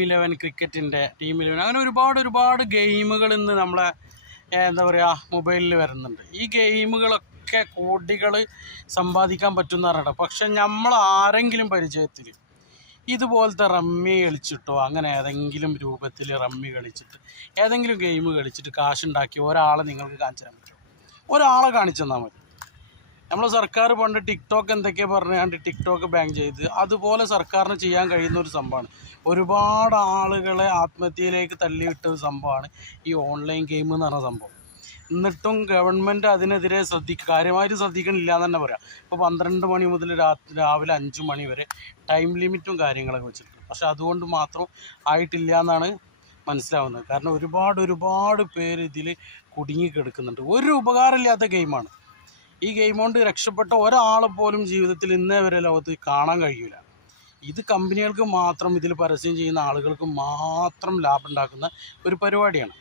11 ക്രിക്കറ്റിൻ്റെ team 11 അങ്ങനെ ഒരുപാട് ഗെയിമുകൾ ഇന്ന് നമ്മളെ എന്താ പറയുക മൊബൈലിൽ വരുന്നുണ്ട്. ഈ ഗെയിമുകളൊക്കെ കോടികൾ സമ്പാദിക്കാൻ പറ്റുമെന്ന് പറഞ്ഞിട്ട്, പക്ഷെ നമ്മൾ ആരെങ്കിലും പരിചയത്തിൽ ഇതുപോലത്തെ റമ്മി കളിച്ചിട്ടോ അങ്ങനെ ഏതെങ്കിലും രൂപത്തിൽ റമ്മി കളിച്ചിട്ട് ഏതെങ്കിലും ഗെയിം കളിച്ചിട്ട് കാശുണ്ടാക്കി ഒരാളെ നിങ്ങൾക്ക് കാണിച്ചു തരാൻ പറ്റുമോ? ഒരാളെ കാണിച്ചു തന്നാൽ മതി. നമ്മൾ സർക്കാർ പണ്ട് ടിക്ടോക്ക് എന്തൊക്കെയാണ് പറഞ്ഞാണ്ട് ടിക്ടോക്ക് ബാൻ ചെയ്ത്, അതുപോലെ സർക്കാരിന് ചെയ്യാൻ കഴിയുന്ന ഒരു സംഭവമാണ്. ഒരുപാട് ആളുകളെ ആത്മഹത്യയിലേക്ക് തള്ളിവിട്ട ഒരു സംഭവമാണ് ഈ ഓൺലൈൻ ഗെയിം എന്ന് പറഞ്ഞ സംഭവം. എന്നിട്ടും ഗവൺമെൻറ് അതിനെതിരെ കാര്യമായിട്ട് ശ്രദ്ധിക്കണില്ല എന്ന് തന്നെ പറയാം. ഇപ്പോൾ 12 മണി മുതൽ രാവിലെ 5 മണി വരെ ടൈം ലിമിറ്റും കാര്യങ്ങളൊക്കെ വെച്ചിട്ടുണ്ട്. പക്ഷെ അതുകൊണ്ട് മാത്രം ആയിട്ടില്ല എന്നാണ് മനസ്സിലാവുന്നത്. കാരണം ഒരുപാട് പേര് ഇതിൽ കുടുങ്ങിക്കിടക്കുന്നുണ്ട്. ഒരു ഉപകാരമില്ലാത്ത ഗെയിമാണ്. ഈ ഗെയിം കൊണ്ട് രക്ഷപ്പെട്ട ഒരാളെ പോലും ജീവിതത്തിൽ ഇന്നേ വരെ ലോകത്ത് കാണാൻ കഴിയില്ല. ഇത് കമ്പനികൾക്ക് മാത്രം, ഇതിൽ പരസ്യം ചെയ്യുന്ന ആളുകൾക്ക് മാത്രം ലാഭം ഉണ്ടാക്കുന്ന ഒരു പരിപാടിയാണ്.